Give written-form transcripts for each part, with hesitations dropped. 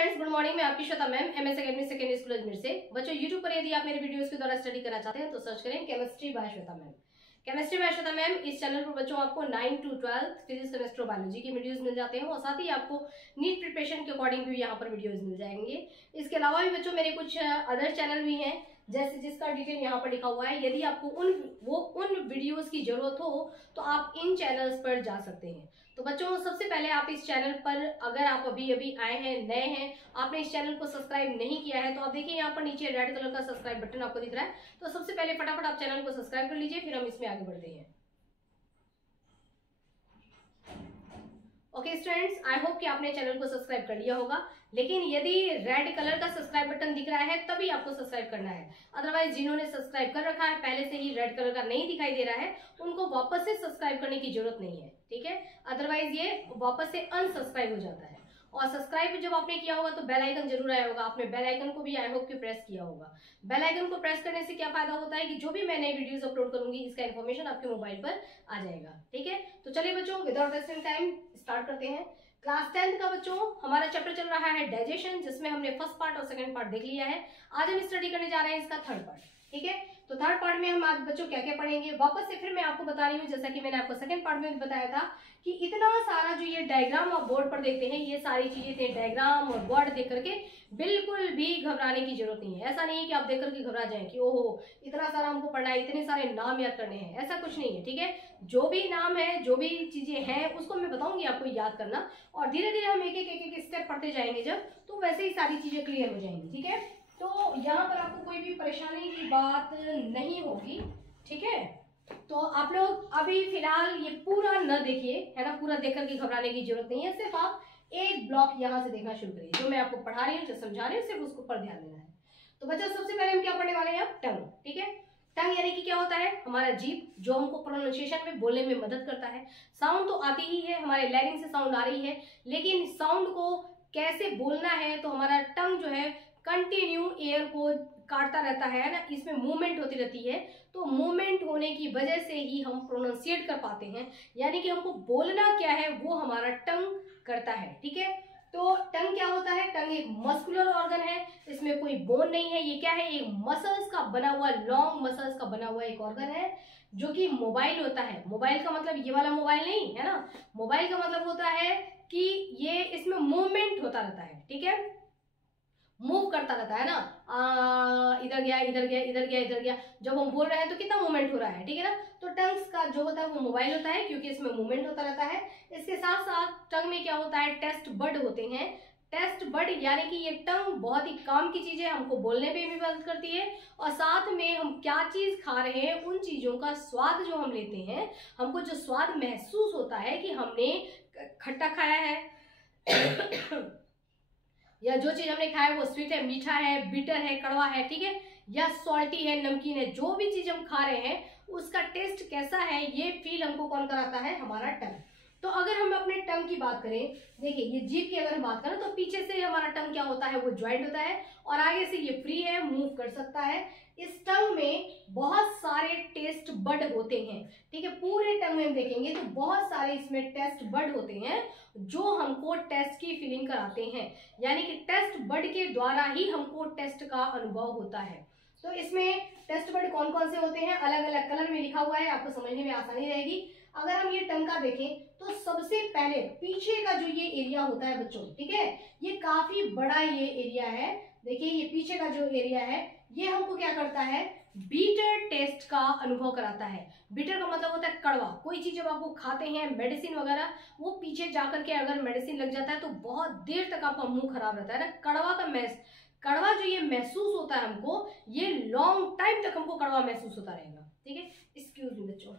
Students, good morning. मैं आपकी Shweta ma'am, MS academy secondary school Ajmer से। बच्चों, यूट्यूब पर यदि आप मेरे वीडियोस के द्वारा स्टडी करना चाहते हैं तो सर्च करें chemistry bye Shweta ma'am. Chemistry bye Shweta ma'am इस चैनल पर बच्चों आपको 9 to 12 फिजिक्स, केमिस्ट्री, बायोलॉजी की वीडियोस मिल जाते हैं और साथ ही आपको नीट प्रिपरेशन के अकॉर्डिंग भी यहाँ पर वीडियोस मिल जाएंगे। इसके अलावा भी बच्चों मेरे कुछ अदर चैनल भी हैं, जैसे जिसका डिटेल यहाँ पर लिखा हुआ है। यदि आपको उन वीडियोस की जरूरत हो तो आप इन चैनल्स पर जा सकते हैं। तो बच्चों, सबसे पहले आप इस चैनल पर, अगर आप अभी आए हैं, नए हैं, आपने इस चैनल को सब्सक्राइब नहीं किया है तो आप देखिए यहाँ पर नीचे रेड कलर का सब्सक्राइब बटन आपको दिख रहा है। तो सबसे पहले फटाफट आप चैनल को सब्सक्राइब कर लीजिए, फिर हम इसमें आगे बढ़ते हैं। ओके स्टूडेंट्स, आई होप कि आपने चैनल को सब्सक्राइब कर लिया होगा, लेकिन यदि रेड कलर का सब्सक्राइब बटन दिख रहा है तभी आपको सब्सक्राइब करना है। अदरवाइज जिन्होंने सब्सक्राइब कर रखा है, पहले से ही रेड कलर का नहीं दिखाई दे रहा है, उनको वापस से सब्सक्राइब करने की जरूरत नहीं है, ठीक है। अदरवाइज ये वापस से अनसब्सक्राइब हो जाता है। और सब्सक्राइब जब आपने किया होगा तो बेल आइकन जरूर आया होगा। आपने बेल आइकन को भी आई होप कि प्रेस किया होगा। बेल आइकन को प्रेस करने से क्या फायदा होता है कि जो भी मैं नई वीडियोस अपलोड करूंगी इसका इन्फॉर्मेशन आपके मोबाइल पर आ जाएगा, ठीक है। तो चलिए बच्चों, विदाउट वेस्टिंग टाइम स्टार्ट करते हैं। क्लास 10th का बच्चों हमारा चैप्टर चल रहा है डाइजेशन, जिसमें हमने फर्स्ट पार्ट और सेकंड पार्ट देख लिया है। आज हम स्टडी करने जा रहे हैं इसका थर्ड पार्ट, ठीक है। तो थर्ड पार्ट में हम आज बच्चों क्या क्या पढ़ेंगे, वापस से फिर मैं आपको बता रही हूँ, जैसा कि मैंने आपको सेकंड पार्ट में बताया था कि इतना सारा जो ये डायग्राम आप बोर्ड पर देखते हैं, ये सारी चीजें थे डायग्राम और बोर्ड देख करके बिल्कुल भी घबराने की जरूरत नहीं है। ऐसा नहीं है कि आप देख करके घबरा जाएं कि ओहो इतना सारा हमको पढ़ना है, इतने सारे नाम याद करने हैं, ऐसा कुछ नहीं है, ठीक है। जो भी नाम है, जो भी चीजें हैं, उसको मैं बताऊंगी आपको याद करना, और धीरे धीरे हम एक एक स्टेप पढ़ते जाएंगे जब, तो वैसे ही सारी चीजें क्लियर हो जाएंगी, ठीक है। तो यहाँ पर आपको कोई भी परेशानी की बात नहीं होगी, ठीक है। तो आप लोग अभी फिलहाल ये पूरा न देखिए, है ना, पूरा देख करके घबराने की जरूरत नहीं है। सिर्फ आप एक ब्लॉक यहाँ से देखना शुरू करिए, जो मैं आपको पढ़ा रही हूँ, जो समझा रही हूँ, सिर्फ उसको पर ध्यान देना है। तो बच्चों, सबसे पहले हम क्या पढ़ने वाले हैं, टंग, ठीक है। टंग यानी कि क्या होता है, हमारा जीभ, जो हमको प्रोनाउंसिएशन में बोलने में मदद करता है। साउंड तो आती ही है, हमारे लैरिंग से साउंड आ रही है, लेकिन साउंड को कैसे बोलना है, तो हमारा टंग जो है कंटिन्यू एयर को काटता रहता है ना, इसमें मूवमेंट होती रहती है। तो मूवमेंट होने की वजह से ही हम प्रोनाउंसिएट कर पाते हैं, यानी कि हमको बोलना क्या है वो हमारा टंग करता है, ठीक है। तो टंग क्या होता है, टंग एक मस्कुलर ऑर्गन है, इसमें कोई बोन नहीं है। ये क्या है, एक मसल्स का बना हुआ, लॉन्ग मसल्स का बना हुआ एक ऑर्गन है, जो कि मोबाइल होता है। मोबाइल का मतलब ये वाला मोबाइल नहीं है ना, मोबाइल का मतलब होता है कि ये इसमें मूवमेंट होता रहता है, ठीक है, मूव करता रहता है ना, इधर गया, इधर गया, इधर गया, इधर गया। जब हम बोल रहे हैं तो कितना मूवमेंट हो रहा है, ठीक है ना। तो टंग्स का जो होता है वो मोबाइल होता है, क्योंकि इसमें मूवमेंट होता रहता है। इसके साथ साथ टंग में क्या होता है, टेस्ट बड होते हैं। टेस्ट बड यानी कि ये टंग बहुत ही काम की चीज है, हमको बोलने पे भी मदद करती है, और साथ में हम क्या चीज खा रहे हैं उन चीजों का स्वाद जो हम लेते हैं, हमको जो स्वाद महसूस होता है कि हमने खट्टा खाया है या जो चीज हमने खाया है वो स्वीट है, मीठा है, बिटर है, कड़वा है, ठीक है, या सॉल्टी है, नमकीन है, जो भी चीज हम खा रहे हैं उसका टेस्ट कैसा है, ये फील हमको कौन कराता है, हमारा टंग। तो अगर हम अपने टंग की बात करें, देखिए ये जीभ की अगर हम बात करें तो पीछे से हमारा टंग क्या होता है, वो ज्वाइंट होता है, और आगे से ये फ्री है, मूव कर सकता है। इस टंग में बहुत सारे टेस्ट बड होते हैं, ठीक है। पूरे टंग में हम देखेंगे तो बहुत सारे इसमें टेस्ट बड होते हैं, जो हमको टेस्ट की फीलिंग कराते हैं, यानी कि टेस्ट बड के द्वारा ही हमको टेस्ट का अनुभव होता है। तो इसमें टेस्ट बड कौन कौन से होते हैं, अलग अलग कलर में लिखा हुआ है, आपको समझने में आसानी रहेगी। अगर हम ये टंग का देखें तो सबसे पहले पीछे का जो ये एरिया होता है बच्चों, ठीक है, ये काफी बड़ा ये एरिया है। देखिए ये पीछे का जो एरिया है, ये हमको क्या करता है, बीटर टेस्ट का अनुभव कराता है। बीटर का मतलब होता है कड़वा। कोई चीज जब आपको खाते हैं, मेडिसिन वगैरह, वो पीछे जाकर के अगर मेडिसिन लग जाता है तो बहुत देर तक आपका मुंह खराब रहता है ना। कड़वा जो ये महसूस होता है हमको, ये लॉन्ग टाइम तक हमको कड़वा महसूस होता रहेगा, ठीक है। एक्सक्यूज मी बच्चों।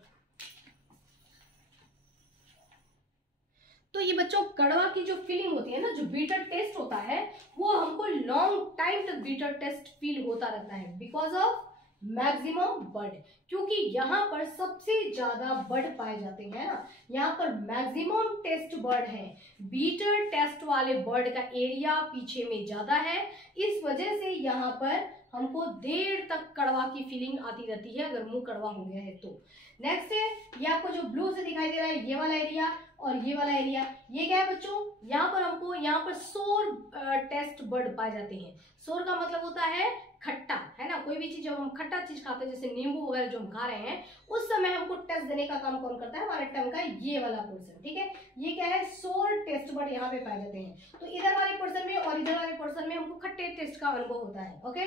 तो ये बच्चों कड़वा की जो फीलिंग होती है ना, जो बीटर टेस्ट होता है, वो हमको लॉन्ग टाइम तक बीटर टेस्ट फील होता रहता है, बिकॉज ऑफ मैक्सिमम बड, क्योंकि यहाँ पर सबसे ज्यादा बड पाए जाते हैं ना, यहाँ पर मैक्सिमम टेस्ट बर्ड है। बीटर टेस्ट वाले बर्ड का एरिया पीछे में ज्यादा है, इस वजह से यहाँ पर हमको देर तक कड़वा की फीलिंग आती रहती है, अगर मुंह कड़वा हो गया है तो। नेक्स्ट है, ये आपको जो ब्लू से दिखाई दे रहा है ये वाला एरिया, और ये वाला एरिया, ये क्या है बच्चों, यहाँ पर हमको यहाँ पर सोर टेस्ट बर्ड पाए जाते हैं। सोर का मतलब होता है खट्टा, है ना, कोई भी चीज जब हम खट्टा चीज खाते हैं, जैसे नींबू वगैरह जो हम खा रहे हैं, उस समय हमको टेस्ट देने का काम कौन करता है, हमारे टंग का ये वाला पोर्शन, ठीक है। ये क्या है, सोर टेस्ट बर्ड यहाँ पे पाए जाते हैं। तो इधर वाले पोर्शन में और इधर वाले पोर्शन में हमको खट्टे टेस्ट का अनुभव होता है। ओके,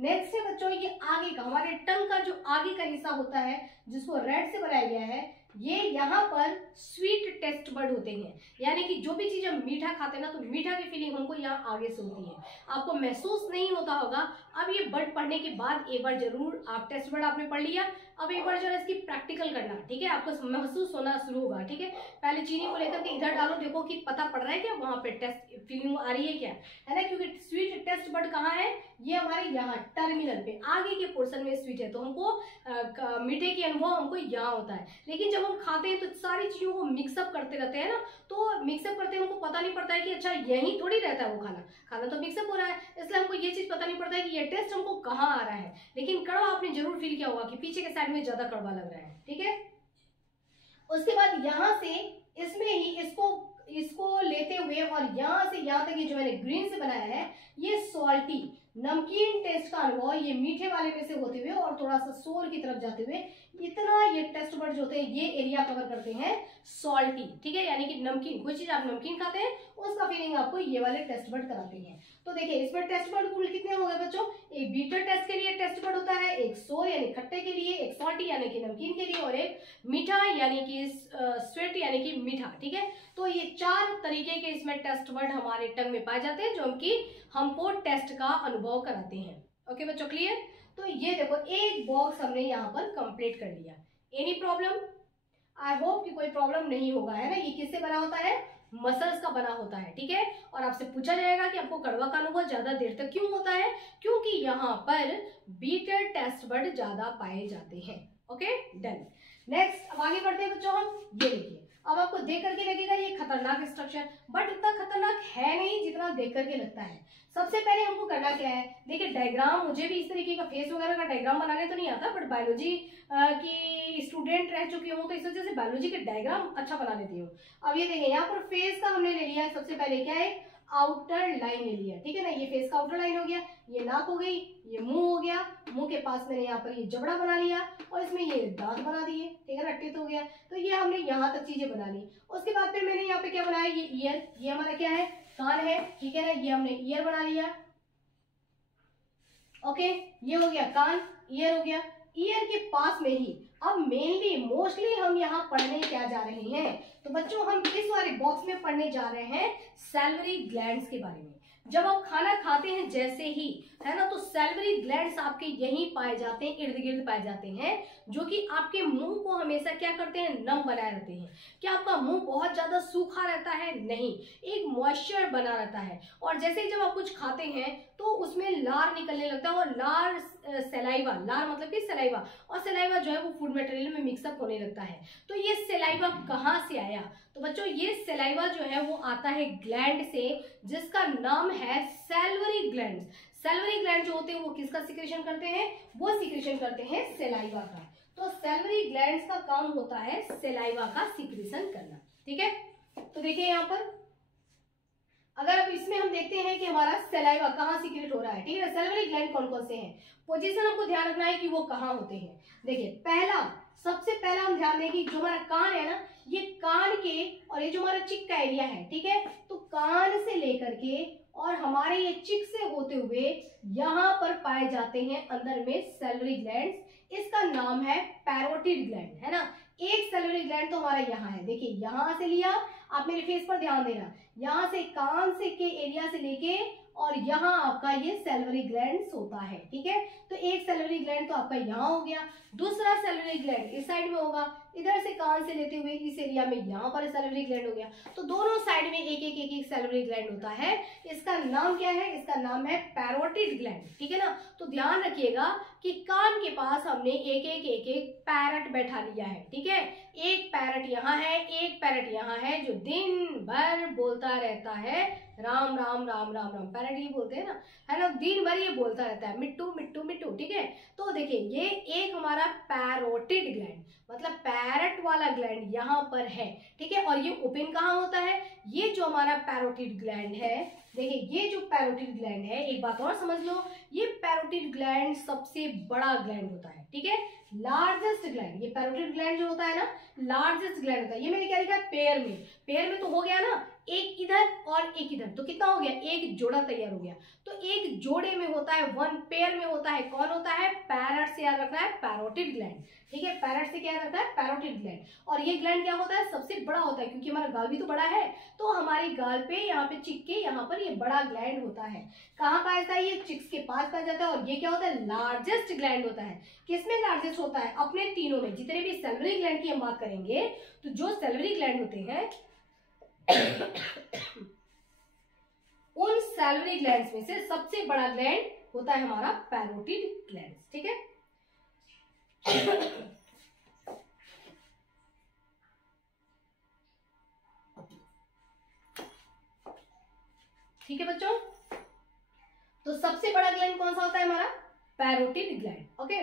नेक्स्ट है बच्चों, ये आगे का, हमारे टंग का जो आगे का हिस्सा होता है, जिसको रेड से बनाया गया है, ये यहाँ पर स्वीट टेस्ट बर्ड होते हैं। यानी कि जो भी चीज हम मीठा खाते हैं ना, तो मीठा की फीलिंग हमको यहाँ आगे से होती है। आपको महसूस नहीं होता होगा। अब ये वर्ड पढ़ने के बाद एक बार जरूर, आप टेस्ट वर्ड आपने पढ़ लिया, अब एक बार जरा इसकी प्रैक्टिकल करना, ठीक है, आपको महसूस होना शुरू होगा, ठीक है। पहले चीनी को लेकर के इधर डालो, देखो कि पता पड़ रहा है क्या, वहां पे टेस्ट फीलिंग आ रही है क्या, है ना, क्योंकि स्वीट टेस्ट बर्ड कहाँ है, ये हमारे यहाँ टर्मिनल पे आगे के पोर्शन में स्वीट है, तो हमको मीठे की अनुभव हमको यहाँ होता है। लेकिन जब हम खाते हैं तो सारी चीजों को मिक्सअप करते रहते हैं ना, तो मिक्सअप करते हमको पता नहीं पड़ता है कि अच्छा यही थोड़ी रहता है वो खाना तो मिक्सअप हो रहा है, इसलिए हमको ये चीज पता नहीं पड़ता है कि ये टेस्ट हमको कहाँ आ रहा है। लेकिन कड़वा आपने जरूर फील किया होगा कि पीछे के साइड में ज्यादा कड़वा लग रहा है, ठीक है। उसके बाद यहाँ से इसमें ही इसको लेते हुए और यहाँ से यहाँ तक ये जो मैंने ग्रीन से बनाया है, ये सॉल्टी नमकीन टेस्ट का अनुभव, ये मीठे वाले में से होते हुए और थोड़ा सा सोर की तरफ जाते हुए, इतना ये टेस्ट बर्ड जो होते हैं ये एरिया कवर करते हैं सॉल्टी, ठीक है, यानी कि नमकीन, कोई चीज आप नमकीन खाते हैं उसका फीलिंग आपको ये वाले टेस्ट बर्ड कराते हैं। तो देखिए इसमें टेस्ट बर्ड कुल कितने हो गए बच्चों, एक बीटर टेस्ट के लिए टेस्ट बर्ड होता है, एक सोर यानी खट्टे के लिए, एक सॉल्टी यानी कि नमकीन के लिए, और एक मीठा यानी कि स्वीट यानी कि मीठा, ठीक है। तो ये 4 तरीके के इसमें टेस्ट बर्ड हमारे टंग में पाए जाते हैं, जो कि हमको टेस्ट का अनुभव कराते हैं। ओके बच्चों, क्लियर। तो ये देखो एक बॉक्स हमने यहाँ पर कंप्लीट कर लिया। Any problem? आई होप कि कोई प्रॉब्लम नहीं होगा, है ना। ये किससे बना होता है, मसल्स का बना होता है, ठीक है। और आपसे पूछा जाएगा कि आपको कड़वा का अनुभव ज्यादा देर तक क्यों होता है, क्योंकि यहाँ पर बीटर टेस्ट बर्ड ज्यादा पाए जाते हैं। Okay done. नेक्स्ट अब आगे बढ़ते हैं बच्चों हम। ये देखिए अब आपको देख करके लगेगा ये खतरनाक स्ट्रक्चर, बट इतना खतरनाक है नहीं जितना देख करके लगता है। सबसे पहले हमको करना क्या है, देखिए डायग्राम, मुझे भी इस तरीके का फेस वगैरह का डायग्राम बनाने तो नहीं आता, बट बायोलॉजी की स्टूडेंट रह चुकी हूँ, तो इस वजह से बायोलॉजी के डायग्राम अच्छा बना लेती हूँ। अब ये देखिए यहाँ पर फेस का हमने ले लिया है, सबसे पहले क्या है, आउटर लाइन ले लिया, ठीक है ना। ये फेस का आउटर लाइन हो गया, ये नाक हो गई, ये मुंह हो गया, मुंह के पास मैंने यहाँ पर ये जबड़ा बना लिया और इसमें ये दांत बना दिए, ठीक है ना, टिथ हो गया। तो ये हमने यहाँ तक चीजें बना ली। उसके बाद फिर मैंने यहाँ पे क्या बनाया, ये ईयर, ये हमारा क्या है, कान है, ठीक है ना, ये हमने ईयर बना लिया। ओके, ये हो गया कान, ईयर हो गया। ईयर के पास में ही अब मेनली मोस्टली हम यहाँ पढ़ने क्या जा रहे हैं, तो बच्चों हम इस वाले बॉक्स में पढ़ने जा रहे हैं सैलिवरी ग्लैंड्स के बारे में। जब आप खाना खाते हैं जैसे ही, है ना, तो सैलिवरी ग्लैंड्स आपके यहीं पाए जाते हैं, इर्द गिर्द पाए जाते हैं, जो कि आपके मुंह को हमेशा क्या करते हैं, नम बनाए रहते हैं। क्या आपका मुंह बहुत ज्यादा सूखा रहता है? नहीं, एक मॉइस्चर बना रहता है। और जैसे ही जब आप कुछ खाते हैं तो उसमें लार निकलने लगता है, और लार सलाइवा, लार मतलब कि सलाइवा, और सलाइवा जो है वो फूड मटेरियल में मिक्सअप होने लगता है। तो ये सलाइवा कहाँ से आया, तो बच्चों ये सलाइवा जो है वो आता है ग्लैंड से, जिसका नाम है सैलिवरी ग्लैंड्स। सैलिवरी ग्लैंड जो होते हैं वो किसका सिक्रेशन करते हैं, वो सिक्रेशन करते हैं सलाइवा का। तो सैलिवरी ग्लैंड्स का काम होता है सलाइवा का सिक्रेशन करना, ठीक है। तो देखिए यहाँ पर अगर अब इसमें हम देखते हैं कि हमारा सलाइवा कहाँ सीक्रेट हो रहा है, ठीक है। सैलिवरी ग्लैंड कौन कौन से हैं, पोजीशन हमको ध्यान रखना है कि वो कहाँ होते हैं। देखिए पहला, सबसे पहला हम ध्यान दें कि जो हमारा कान है ना, ये कान के, और ये जो हमारा चिक का एरिया है, ठीक है, तो कान से लेकर के और हमारे ये चिक से होते हुए यहाँ पर पाए जाते हैं अंदर में सैलिवरी ग्लैंड्स। इसका नाम है पैरोटिड ग्लैंड, है ना। एक सैलिवरी ग्लैंड तो हमारा यहाँ है, देखिए यहाँ से लिया, आप मेरे फेस पर ध्यान देना, यहाँ से कान से के एरिया से लेके और यहाँ आपका ये सैलिवरी ग्लैंड्स होता है, ठीक है। तो एक सैलिवरी ग्लैंड तो आपका यहाँ हो गया, दूसरा सैलिवरी ग्लैंड इस साइड में होगा, इधर से कान से लेते हुए इस एरिया में यहाँ पर सैलिवरी ग्लैंड हो गया। तो दोनों साइड में एक एक एक एक सैलिवरी ग्लैंड होता है। इसका नाम क्या है, इसका नाम है पैरोटिड ग्लैंड, ठीक है ना। तो ध्यान रखिएगा कि कान के पास हमने एक एक पैरट बैठा लिया है, ठीक है। एक पैरट यहाँ है, एक पैरट यहाँ है, जो दिन भर बोलता बोलता रहता है राम राम राम राम राम, पैरट ये बोलते हैं ना, है ना, दिन भर ये बोलता रहता है मिट्टू मिट्टू मिट्टू। ठीक है, तो देखिए ये एक हमारा पैरोटिड ग्लैंड, मतलब पैरट वाला ग्लैंड यहाँ पर है। ठीक है, और ये ओपन कहाँ होता है, ये जो हमारा पैरोटिड ग्लैंड है, देखिए ये जो पैरोटिड ग्लैंड है, एक बात और समझ लो, ये पैरोटिड ग्लैंड सबसे बड़ा ग्लैंड होता है। ठीक है, लार्जेस्ट ग्लैंड, ये पैरोटिड ग्लैंड जो होता है ना, लार्जेस्ट ग्लैंड होता है। ये मैंने क्या लिखा है, पेयर में, पेयर में तो हो गया ना, एक इधर और एक इधर, तो कितना हो गया, एक जोड़ा तैयार हो गया। तो एक जोड़े में होता है, वन पेयर में होता है, कौन होता है, पैरट से याद रखना है, पैरोटिड ग्लैंड। ठीक है, पैरट से क्या याद रखना है, पैरोटिड ग्लैंड। और ये ग्लैंड क्या होता है, सबसे बड़ा होता है, क्योंकि हमारा गाल भी तो बड़ा है, तो हमारी गाल पे यहाँ पे चिक के यहाँ पर ये बड़ा ग्लैंड होता है। कहाँ पाया जाता है, ये चिक्स के पास पाया जाता है। और ये क्या होता है, लार्जेस्ट ग्लैंड होता है। किसमें लार्जेस्ट होता है, अपने तीनों में। जितने भी सैलिवरी ग्लैंड की हम बात करेंगे, तो जो सैलिवरी ग्लैंड होते हैं उन सैलिवरी ग्लैंड्स में से सबसे बड़ा ग्लैंड होता है हमारा पैरोटिड ग्लैंड। ठीक है, ठीक है बच्चों, तो सबसे बड़ा ग्लैंड कौन सा होता है, हमारा पैरोटिड ग्लैंड। ओके,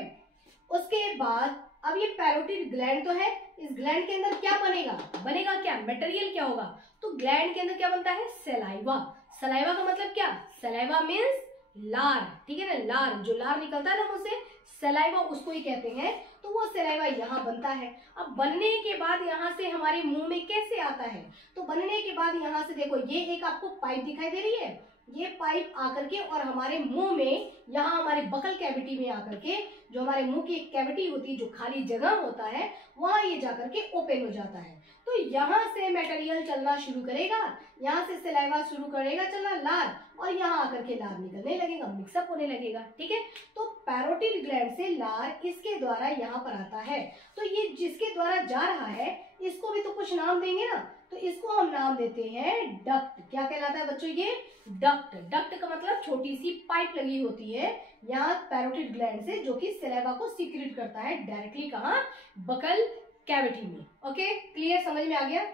उसके बाद अब ये पैरोटिड ग्लैंड तो है, इस ग्लैंड के अंदर क्या बनेगा, बनेगा क्या, मटेरियल क्या होगा, तो ग्लैंड के अंदर क्या बनता है, सलाइवा। सलाइवा का मतलब क्या, सलाइवा मीन्स लार। ठीक है ना, लार, जो लार निकलता है ना मुंह से, सलाइवा उसको ही कहते हैं। तो वो सलाइवा यहाँ बनता है। अब बनने के बाद यहाँ से हमारे मुंह में कैसे आता है, तो बनने के बाद यहाँ से देखो, ये एक आपको पाइप दिखाई दे रही है, ये पाइप आकर के और हमारे मुंह में, यहाँ हमारे बकल कैविटी में आकर के, जो हमारे मुंह की एक कैविटी होती है, जो खाली जगह होता है, वहां ये जाकर के ओपन हो जाता है। तो यहाँ से मटेरियल चलना शुरू करेगा, यहाँ से सलाइवा शुरू करेगा चलना, लार, और यहाँ आकर के लार निकलने लगेगा, मिक्सअप होने लगेगा। ठीक है, तो पैरोटिड ग्लैंड से लार इसके द्वारा यहाँ पर आता है। तो ये जिसके द्वारा जा रहा है, इसको भी तो कुछ नाम देंगे ना, तो इसको हम नाम देते हैं डक्ट। क्या कहलाता है बच्चों, ये डक्ट। डक्ट का मतलब छोटी सी पाइप लगी होती है यहाँ पैरोटिड ग्लैंड से, जो कि सलाइवा को सीक्रेट करता है डायरेक्टली, कहाँ, बकल कैविटी में। ओके, क्लियर, समझ में आ गया।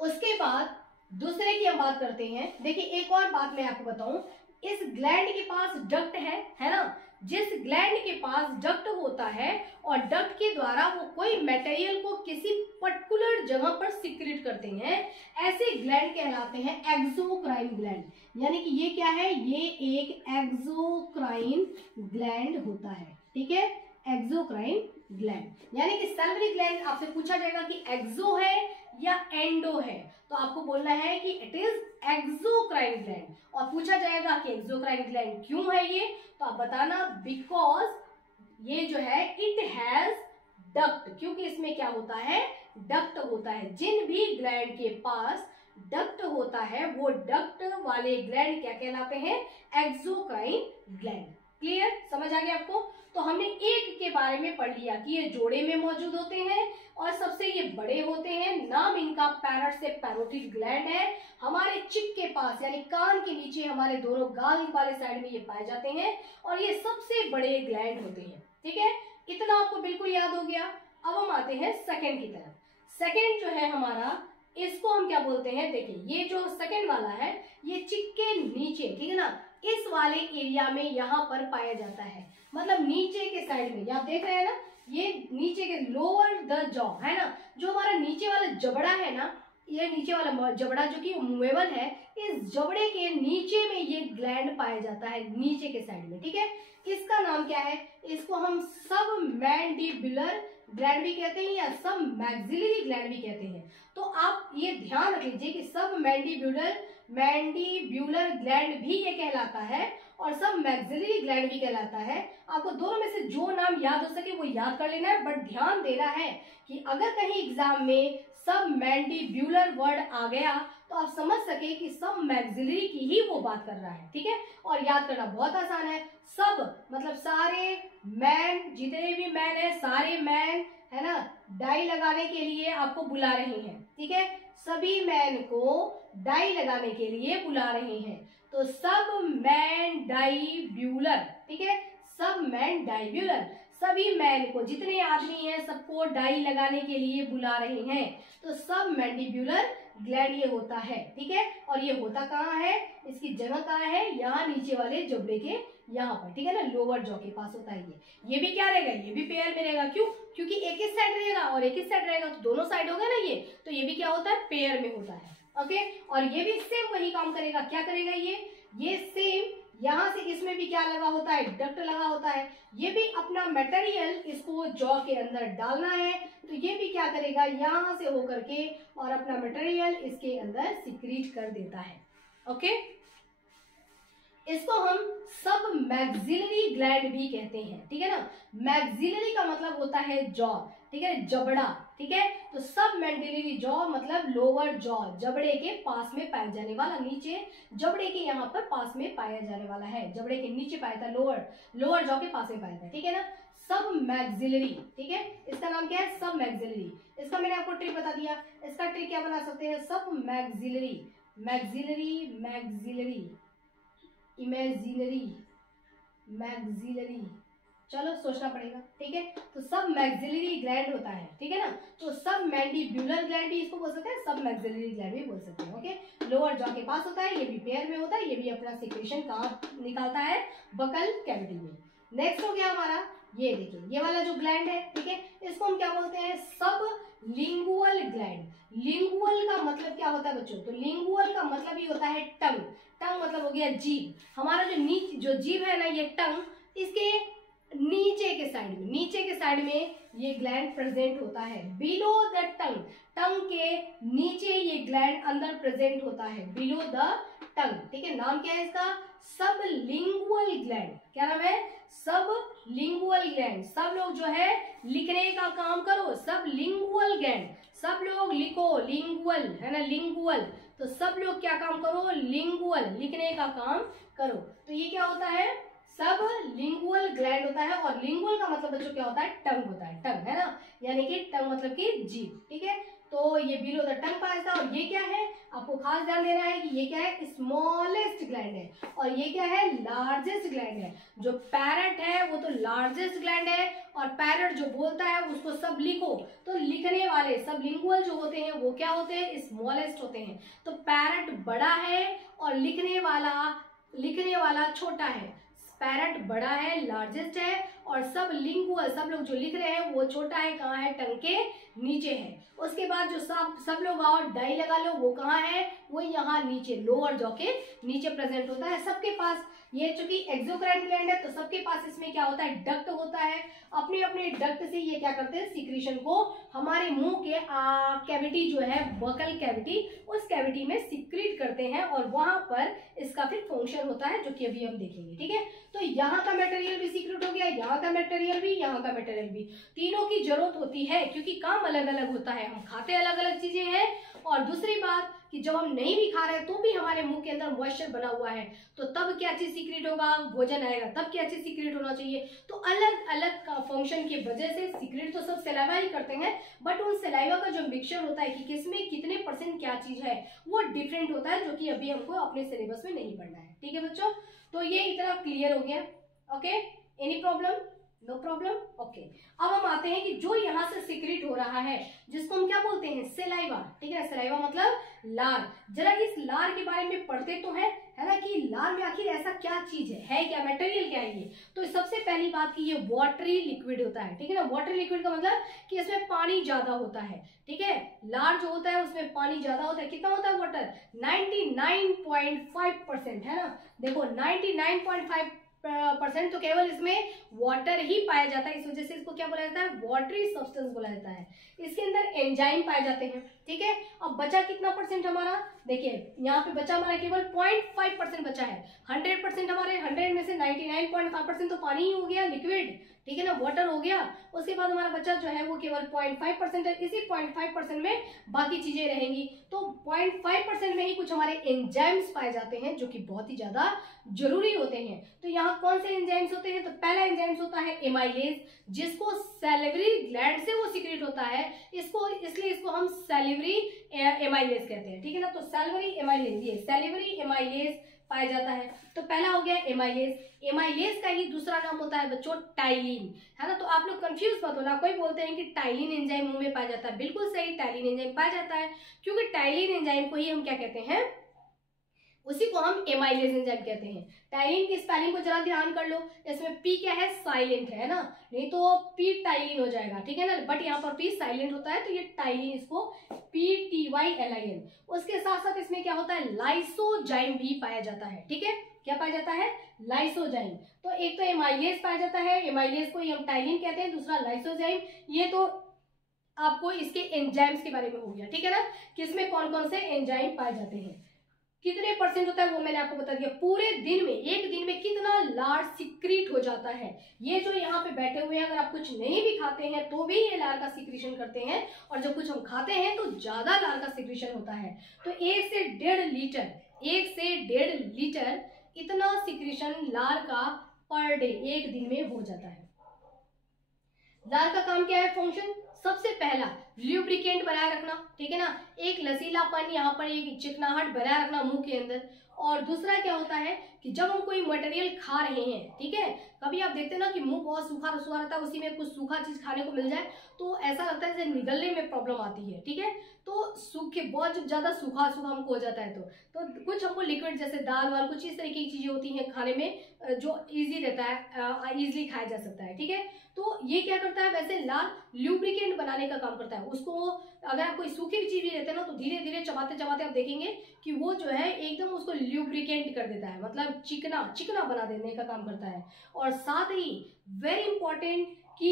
उसके बाद दूसरे की हम बात करते हैं। देखिए एक और बात मैं आपको बताऊं, इस ग्लैंड के पास डक्ट है ना, जिस ग्लैंड के पास डक्ट होता है और डक्ट के द्वारा वो कोई मटेरियल को किसी पर्टिकुलर जगह पर सीक्रेट करते हैं, ऐसे ग्लैंड कहलाते हैं एक्सोक्राइन ग्लैंड। यानी कि ये क्या है, ये एक एक्सोक्राइन ग्लैंड होता है। ठीक है, एक्सोक्राइन ग्लैंड, यानी कि सैलिवरी ग्लैंड आपसे पूछा जाएगा कि एक्सो है या एंडो है, तो आपको बोलना है कि इट इज एक्सोक्राइन ग्लैंड। और पूछा जाएगा कि एक्सोक्राइन ग्लैंड क्यों है ये, तो आप बताना बिकॉज ये जो है इट हैज डक्ट, क्योंकि इसमें क्या होता है, डक्ट होता है। जिन भी ग्लैंड के पास डक्ट होता है, वो डक्ट वाले ग्लैंड क्या कहलाते हैं, एक्सोक्राइन ग्लैंड। क्लियर, समझ आ गया आपको। तो हमने एक के बारे में पढ़ लिया कि ये जोड़े में मौजूद होते हैं और सबसे ये बड़े होते हैं। नाम इनका पैरट से पैरोटिड ग्लैंड है। हमारे चिक के पास यानी कान के नीचे हमारे दोनों गाल वाले साइड में ये पाए जाते हैं और ये सबसे बड़े ग्लैंड होते हैं। ठीक है, इतना आपको बिल्कुल याद हो गया। अब हम आते हैं सेकेंड की तरफ। सेकेंड जो है हमारा, इसको हम क्या बोलते हैं, देखिए ये जो सेकेंड वाला है ये चिक के नीचे, ठीक है ना, इस वाले एरिया में यहाँ पर पाया जाता है, मतलब नीचे के साइड में। आप देख रहे हैं ना, ये नीचे के लोअर द जॉ है ना, जो हमारा नीचे वाला जबड़ा है ना, ये नीचे वाला जबड़ा जो कि मूवेबल है, इस जबड़े के नीचे में ये ग्लैंड पाया जाता है, नीचे के साइड में। ठीक है, इसका नाम क्या है, इसको हम सब मैंडिबुलर ग्लैंड भी कहते हैं या सब मैक्सिलरी ग्लैंड भी कहते हैं। तो आप ये ध्यान रख लीजिए कि सब मैंडिब्यूलर ग्लैंड भी ये कहलाता है और सब मैक्सिलरी ग्लैंड भी कहलाता है। आपको दोनों में से जो नाम याद हो सके वो याद कर लेना है, बट ध्यान देना है कि अगर कहीं एग्जाम में सब मैंडिब्यूलर वर्ड आ गया तो आप समझ सके कि सब मैक्सिलरी की ही वो बात कर रहा है। ठीक है, और याद करना बहुत आसान है। सब मतलब सारे मैन, जितने भी मैन है, सारे मैन है ना, डाई लगाने के लिए आपको बुला रहे हैं। ठीक है, सभी मैन को डाई लगाने के लिए बुला रहे हैं, तो सब मैन डाइब्यूलर। ठीक है, सब मैन डाइब्यूलर, सभी मैन को, जितने आदमी हैं सबको डाई लगाने के लिए बुला रहे हैं, तो सब मैंडिब्यूलर ग्लैंड ये होता है, ठीक है। और ये होता कहाँ है, इसकी जगह कहाँ है, यहाँ नीचे वाले जबड़े के यहाँ पर, ठीक है ना, लोअर जॉ के पास होता है ये भी क्या रहेगा, ये भी पेयर में रहेगा, क्यों, क्योंकि एक ही साइड रहेगा और एक ही साइड रहेगा तो दोनों साइड होगा ना ये, तो ये भी क्या होता है, पेयर में होता है, ओके। और ये भी सेम वही काम करेगा, क्या करेगा ये सेम यहाँ से इसमें भी क्या लगा होता है, डक्ट लगा होता है, ये भी अपना मटेरियल इसको जॉ के अंदर डालना है, तो ये भी क्या करेगा, यहाँ से होकर के और अपना मटेरियल इसके अंदर सीक्रेट कर देता है, ओके। इसको हम सब मैक्सिलरी ग्लैंड भी कहते हैं, ठीक है ना। मैक्सिलरी का मतलब होता है जॉ, ठीक है, जबड़ा, ठीक है। तो सब मैंडिलरी जॉ मतलब लोअर जॉ, जबड़े के पास में पाया जाने वाला, नीचे जबड़े के यहाँ पर पास में पाया जाने वाला है, जबड़े के नीचे पाया था, लोअर जॉ के पास में पाया था, ठीक है ना। सब मैक्सिलरी, ठीक है, इसका नाम क्या है, सब मैक्सिलरी। इसका मैंने आपको ट्रिक बता दिया, इसका ट्रिक क्या बना सकते हैं, सब maxillary, maxillary, maxillary, imaginary, maxillary, चलो सोचना पड़ेगा, ठीक है। तो सब मैक्सिलरी ग्लैंड होता है, ठीक है ना। तो सब मैंडिब्यूलर ग्लैंड भी इसको बोल सकते हैं, सब मैक्सिलरी ग्लैंड भी बोल सकते हैं, ओके। लोअर जॉ के पास होता है, ये भी पेयर में होता है, ये भी अपना सिक्रेशन कहाँ निकालता है, बकल कैविटी में। नेक्स्ट हो गया हमारा, ये देखिए ये वाला जो ग्लैंड है, ठीक है, इसको हम क्या बोलते हैं, सब लिंगुअल ग्लैंड। लिंगुअल का मतलब क्या होता है बच्चों, तो लिंगुअल का मतलब ही होता है टंग, टंग मतलब हो गया जीभ, हमारा जो जीभ है ना, ये टंग, इसके नीचे के साइड में, नीचे के साइड में ये ग्लैंड प्रेजेंट होता है, बिलो द टंग, टंग के नीचे ये ग्लैंड अंदर प्रेजेंट होता है, बिलो द टंग, ठीक है। नाम क्या है इसका, सब लिंगुअल ग्लैंड, क्या नाम है, सब लिंगुअल ग्लैंड। सब लोग जो है लिखने का काम करो, सब लिंगुअल ग्लैंड, सब लोग लिखो, लिंगुअल है ना, लिंगुअल, तो सब लोग क्या काम करो, लिंगुअल, लिखने का काम करो। तो ये क्या होता है, सब लिंगुअल ग्लैंड होता है, और लिंगुअल का मतलब बच्चों क्या होता है, टंग होता है, टंग है ना, यानी कि टंग मतलब कि जीभ, ठीक है। तो ये बिलो द टंग पास था, और ये क्या है, आपको खास ध्यान देना है कि ये क्या है, स्मॉलेस्ट ग्लैंड है, और ये क्या है, लार्जेस्ट ग्लैंड है। जो पैरट है वो तो लार्जेस्ट ग्लैंड है, और पैरट जो बोलता है उसको सब लिखो, तो लिखने वाले सब लिंगुअल जो होते हैं वो क्या होते हैं, स्मॉलेस्ट होते हैं। तो पैरट बड़ा है और लिखने वाला छोटा है, पैरट बड़ा है, लार्जेस्ट है, और सब लिंगुअल, सब लोग जो लिख रहे हैं वो छोटा है, कहाँ है, टंग के नीचे है। उसके बाद जो सब लोग और डाई लगा लो, वो कहाँ है, वो यहाँ नीचे लोअर जॉ के नीचे प्रेजेंट होता है सबके पास। ये चूंकि एक्सोक्राइन ग्लैंड है तो सबके पास इसमें क्या होता है, डक्ट होता है, अपने अपने डक्ट से ये क्या करते हैं, सीक्रेशन को हमारे मुंह के कैविटी जो है, बकल कैविटी, उस कैविटी में सीक्रेट करते हैं, और वहां पर इसका फिर फंक्शन होता है जो कि अभी हम देखेंगे, ठीक है। तो यहाँ का मटेरियल भी सीक्रेट हो गया, यहाँ का मटेरियल भी, यहाँ का मटेरियल भी, तीनों की जरूरत होती है क्योंकि काम अलग अलग होता है, हम खाते अलग अलग चीजें हैं, और दूसरी बात कि जब हम नहीं भी खा रहे हैं तो भी हमारे मुंह के अंदर मॉइस्चर बना हुआ है, तो तब क्या चीज सीक्रेट होगा, भोजन आएगा, तब क्या चीज सीक्रेट होना चाहिए। तो अलग अलग फंक्शन की वजह से सीक्रेट तो सब सलाइवा ही करते हैं, बट उन सलाइवा का जो मिक्सचर होता है कि किसमें कितने % क्या चीज है वो डिफरेंट होता है, जो कि अभी हमको अपने सिलेबस में नहीं पढ़ना है, ठीक है बच्चों। तो ये इतना क्लियर हो गया, okay, any problem, no problem, okay. अब हम आते हैं कि जो यहाँ से सीक्रेट हो रहा है जिसको हम क्या बोलते हैं, सलाइवा, ठीक है, सलाइवा मतलब लार। जरा इस लार के बारे में पढ़ते तो है ना, कि लार में आखिर ऐसा क्या चीज है क्या, मटेरियल क्या है ये। तो सबसे पहली बात कि ये वाटरी लिक्विड होता है, ठीक है ना। वाटरी लिक्विड का मतलब कि इसमें पानी ज्यादा होता है, ठीक है। लार जो होता है उसमें पानी ज्यादा होता है, कितना होता है वाटर, 99.5% है ना। देखो 99.5% तो केवल इसमें वाटर ही पाया जाता है, इस वजह से इसको क्या बोला जाता है, वाटरी सब्सटेंस बोला जाता है। इसके अंदर एंजाइम पाए जाते हैं, ठीक है। अब बचा कितना % हमारा, देखिए यहाँ पे बचा हमारा केवल 0.5% बचा है। 100% हमारे 100 में से 99.5% तो पानी ही हो गया, लिक्विड, ठीक है ना, वाटर हो गया। उसके बाद हमारा बचा जो है वो केवल 0.5% है, इसी 0.5% में बाकी चीजें रहेंगी। तो 0.5% में ही कुछ हमारे एंजाइम्स पाए जाते हैं जो कि बहुत ही ज्यादा जरूरी होते हैं। तो यहाँ कौन से एंजाइम्स होते हैं, तो पहला एंजाइम्स होता है एमाइलेज, जिसको सैलिवरी ग्लैंड से वो सीक्रेट होता है, इसलिए इसको हम सैलिवरी एमाइलेज कहते हैं, ठीक है ना। तो सैलिवरी एमाइलेज, ये सैलिवरी एमाइलेज पाया जाता है। तो पहला हो गया एमाइलेज। एमाइलेज का ही दूसरा नाम होता है बच्चों टाइलिन, है ना। तो आप लोग कंफ्यूज मत होना, कोई बोलते हैं कि टाइलिन एंजाइम मुंह में पाया जाता है, बिल्कुल सही, टाइलिन एंजाइम पाया जाता है, क्योंकि टाइलिन एंजाइम को ही हम क्या कहते हैं, उसी को हम एमाइलेज एंजाइम कहते हैं। टाइलिन की स्पेलिंग को जरा ध्यान कर लो, इसमें पी क्या है, साइलेंट है ना, नहीं तो पी टाइलिन हो जाएगा, ठीक है ना, बट यहाँ पर पी साइलेंट होता है, तो ये टाइलिन, इसको PTYLIN। उसके साथ साथ इसमें क्या होता है, लाइसोजाइम भी पाया जाता है, ठीक है, क्या पाया जाता है, लाइसोजाइम। तो एक तो एमाइलेज पाया जाता है, एमाइलेज को ही हम टाइलिन कहते हैं, दूसरा लाइसोजाइम। ये तो आपको इसके एंजाइम्स के बारे में हो गया, ठीक है ना, किसमें कौन कौन से एंजाइम पाए जाते हैं, कितने परसेंट होता है वो मैंने आपको बता दिया। पूरे दिन में, एक दिन में कितना लार सिक्रीट हो जाता है। ये जो यहाँ पे बैठे हुए हैं, अगर आप कुछ नहीं भी खाते हैं तो भी ये लार का सिक्रीशन करते हैं, और जब कुछ हम खाते हैं तो ज्यादा लार का सिक्रीशन होता है। तो 1 से 1.5 लीटर इतना सिक्रीशन लार का पर डे एक दिन में हो जाता है। लार का काम क्या है, फंक्शन, सबसे पहला ल्यूब्रिकेंट बनाए रखना, ठीक है ना, एक लसीलापन, यहाँ पर एक चिकनाहट बनाए रखना मुंह के अंदर। और दूसरा क्या होता है कि जब हम कोई मटेरियल खा रहे हैं, ठीक है, कभी आप देखते हैं ना कि मुंह बहुत सूखा सूखा रहता है, उसी में कुछ सूखा चीज खाने को मिल जाए तो ऐसा लगता है जैसे निगलने में प्रॉब्लम आती है, ठीक है। तो सूखे, बहुत ज्यादा सूखा सूखा हमको हो जाता है, तो कुछ हमको लिक्विड जैसे दाल वाल, कुछ इस तरीके की चीजें होती हैं खाने में जो इजी रहता है, इजिली खाया जा सकता है, ठीक है। तो ये क्या करता है, वैसे लार ल्यूब्रिकेंट बनाने का काम करता है। उसको अगर आप कोई सूखी चीज भी रहते हैं ना, तो धीरे धीरे चबाते चबाते आप देखेंगे कि वो जो है एकदम उसको ल्यूब्रिकेंट कर देता है, मतलब चिकना चिकना बना देने का काम करता है। और साथ ही वेरी इंपॉर्टेंट कि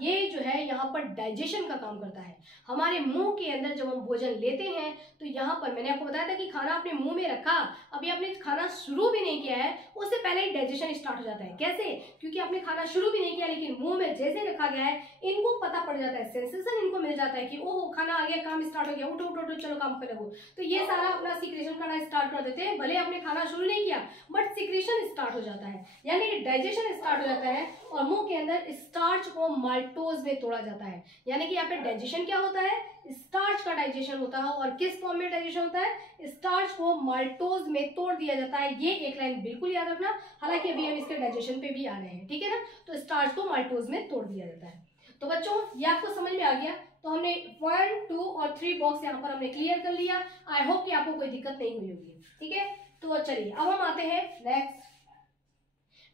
ये जो है यहाँ पर डाइजेशन का काम करता है। हमारे मुंह के अंदर जब हम भोजन लेते हैं तो यहाँ पर मैंने आपको बताया था कि खाना अपने मुंह में रखा, अभी आपने खाना शुरू भी नहीं किया है, उससे पहले ही डाइजेशन स्टार्ट हो जाता है। कैसे, क्योंकि आपने खाना शुरू भी नहीं किया, लेकिन मुंह में जैसे रखा गया है, इनको पता पड़ जाता है, सेंसेशन इनको मिल जाता है कि ओहो खाना आ गया, काम स्टार्ट हो गया, उठो उठो उठो चलो काम पे लगो। तो ये सारा अपना सिक्रेशन करना स्टार्ट कर देते हैं, भले आपने खाना शुरू नहीं किया बट सिक्रेशन स्टार्ट हो जाता है, यानी कि डाइजेशन स्टार्ट हो जाता है। और मुंह के अंदर स्टार्च को माल्टोज में तोड़ा जाता है, यानी कि यहाँ पे डाइजेशन क्या होता है, स्टार्च का डाइजेशन होता है। और किस फॉर्म में डाइजेशन होता है, स्टार्च को माल्टोज में तोड़ दिया जाता है। ये एक लाइन बिल्कुल याद रखना, हालांकि अभी हम इसके डाइजेशन पे भी आ रहे हैं, ठीक है ना। तो स्टार्च को माल्टोज में तोड़ दिया जाता है। तो बच्चों ये आपको समझ में आ गया, तो हमने 1, 2 और 3 बॉक्स यहाँ पर हमने क्लियर कर लिया। आई होप कि आपको कोई दिक्कत नहीं हुई होगी, ठीक है। तो चलिए अब हम आते हैं नेक्स्ट,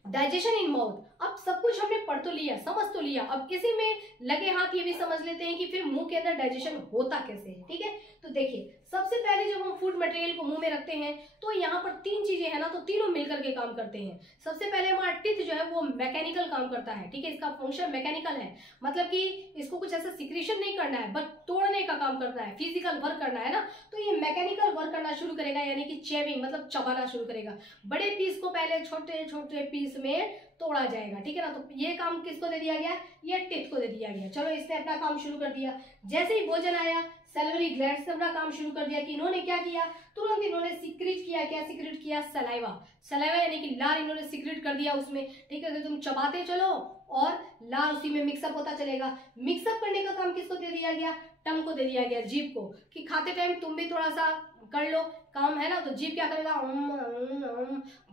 डाइजेशन इन माउथ। अब सब कुछ हमने पढ़ तो लिया, समझ तो लिया, अब इसी में लगे हाथ ये भी समझ लेते हैं कि फिर मुंह के अंदर डाइजेशन होता कैसे है, ठीक है। तो देखिए सबसे पहले जब हम फूड मटेरियल को मुंह में रखते हैं तो यहाँ पर 3 चीजें हैं ना, तो तीनों मिलकर के काम करते हैं। सबसे पहले हमारा टीथ जो है वो मैकेनिकल काम करता है, ठीक है, इसका फंक्शन मैकेनिकल है, मतलब कि इसको कुछ ऐसा सिक्रीशन नहीं करना है, बट तोड़ने का काम करना है, फिजिकल वर्क करना है ना। तो ये मैकेनिकल वर्क करना शुरू करेगा, यानी कि चेविंग मतलब चबाना शुरू करेगा। बड़े पीस को पहले छोटे छोटे पीस में तोड़ा जाएगा, ठीक है ना। तो ये काम किसको दे दिया गया, ये टीथ को दे दिया गया। चलो इसने अपना काम शुरू कर दिया। जैसे ही भोजन आया, सैलिवरी ग्लैंड्स ने अपना काम शुरू कर दिया कि इन्होंने क्या किया, तुरंत इन्होंने सिक्रीट किया, क्या सिक्रीट किया, सलाइवा। सलाइवा यानी कि लार इन्होंने सिक्रीट कर दिया उसमें, ठीक है। तो तुम चबाते चलो और लार उसी में मिक्सअप होता चलेगा। मिक्सअप करने का काम किसको दे दिया गया, टंग को दे दिया गया, जीभ को, कि खाते टाइम तुम भी थोड़ा सा कर लो काम, है ना। तो जीभ क्या करेगा,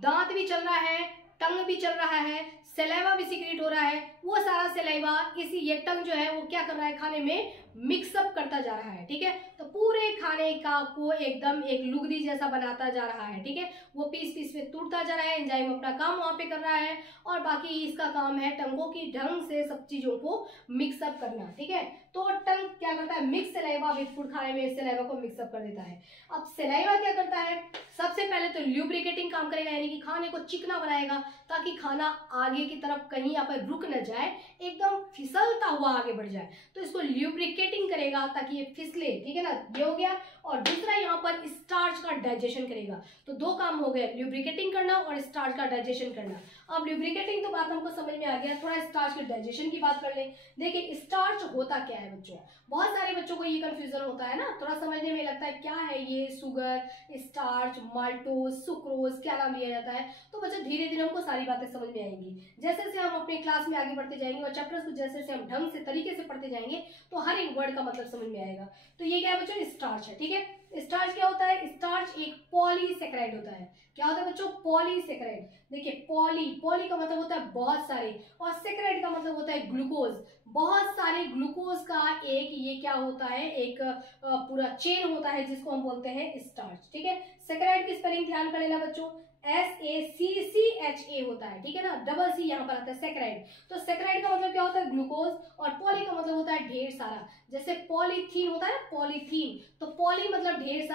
दांत भी चल रहा है, टंग भी चल रहा है, सलाइवा भी सिक्रीट हो रहा है। वो सारा सलाइवा इसी ये टंग जो है वो क्या कर रहा है, खाने में मिक्सअप करता जा रहा है, ठीक है। तो पूरे खाने का को एकदम एक लुगदी जैसा बनाता जा रहा है, ठीक है। वो पीस पीस में टूटता जा रहा है, एंजाइम अपना काम वहां पे कर रहा है, और बाकी इसका काम है टंगों की ढंग से सब चीजों को मिक्सअप करना, ठीक है। तो टंग क्या करता है, मिक्स सलाइवा विद फूड, खाने में सलाइवा को मिक्सअप कर देता है। अब सलाइवा क्या करता है, सबसे पहले तो ल्यूब्रिकेटिंग काम करेगा, यानी कि खाने को चिकना बनाएगा ताकि खाना आगे की तरफ कहीं यहाँ पर रुक न जाए, एकदम फिसलता हुआ आगे बढ़ जाए। तो इसको ल्यूब्रिकेटिंग करेगा ताकि ये फिसले, ठीक है ना, ये हो गया। और दूसरा यहाँ पर स्टार्च का डाइजेशन करेगा। तो 2 काम हो गए, ल्यूब्रिकेटिंग करना और स्टार्च का डाइजेशन करना। अब ल्यूब्रिकेटिंग तो बात हमको समझ में आ गया, थोड़ा स्टार्च के डाइजेशन की बात कर ले। देखिए स्टार्च होता क्या है बच्चों, बहुत सारे बच्चों को ये कंफ्यूजन होता है ना, थोड़ा समझने में लगता है क्या है ये शुगर, स्टार्च, माल्टोज, सुक्रोज, क्या नाम लिया जाता है। तो बच्चों धीरे धीरे हमको सारी बातें समझ में आएंगी, जैसे जैसे हम अपने क्लास में आगे बढ़ते जाएंगे और चैप्टर्स को जैसे जैसे हम ढंग से तरीके से पढ़ते जाएंगे तो हर एक वर्ड का मतलब समझ में आएगा। तो ये क्या है बच्चों, स्टार्च है, ठीक है। स्टार्च क्या होता है? स्टार्च एक पॉलीसेकेराइड होता है। क्या होता है बच्चों? पॉलीसेकेराइड। देखिए पॉली का मतलब होता है बहुत सारे, और सेकेराइड का मतलब होता है ग्लूकोज। बहुत सारे ग्लूकोज का एक ये क्या होता है? एक पूरा चेन होता है जिसको हम बोलते हैं स्टार्च। ठीक है, सेकेराइड की स्पेलिंग ध्यान कर लेना बच्चों, SACCHA होता है। ठीक है ना, डबल सी यहाँ पर आता है सेकेराइड। तो सेकेराइड का मतलब क्या होता है? ग्लूकोज, और पॉली का मतलब होता है ढेर सारा। जैसे पॉलीथीन होता है ना, पॉलीथीन, तो पॉली मतलब ढेर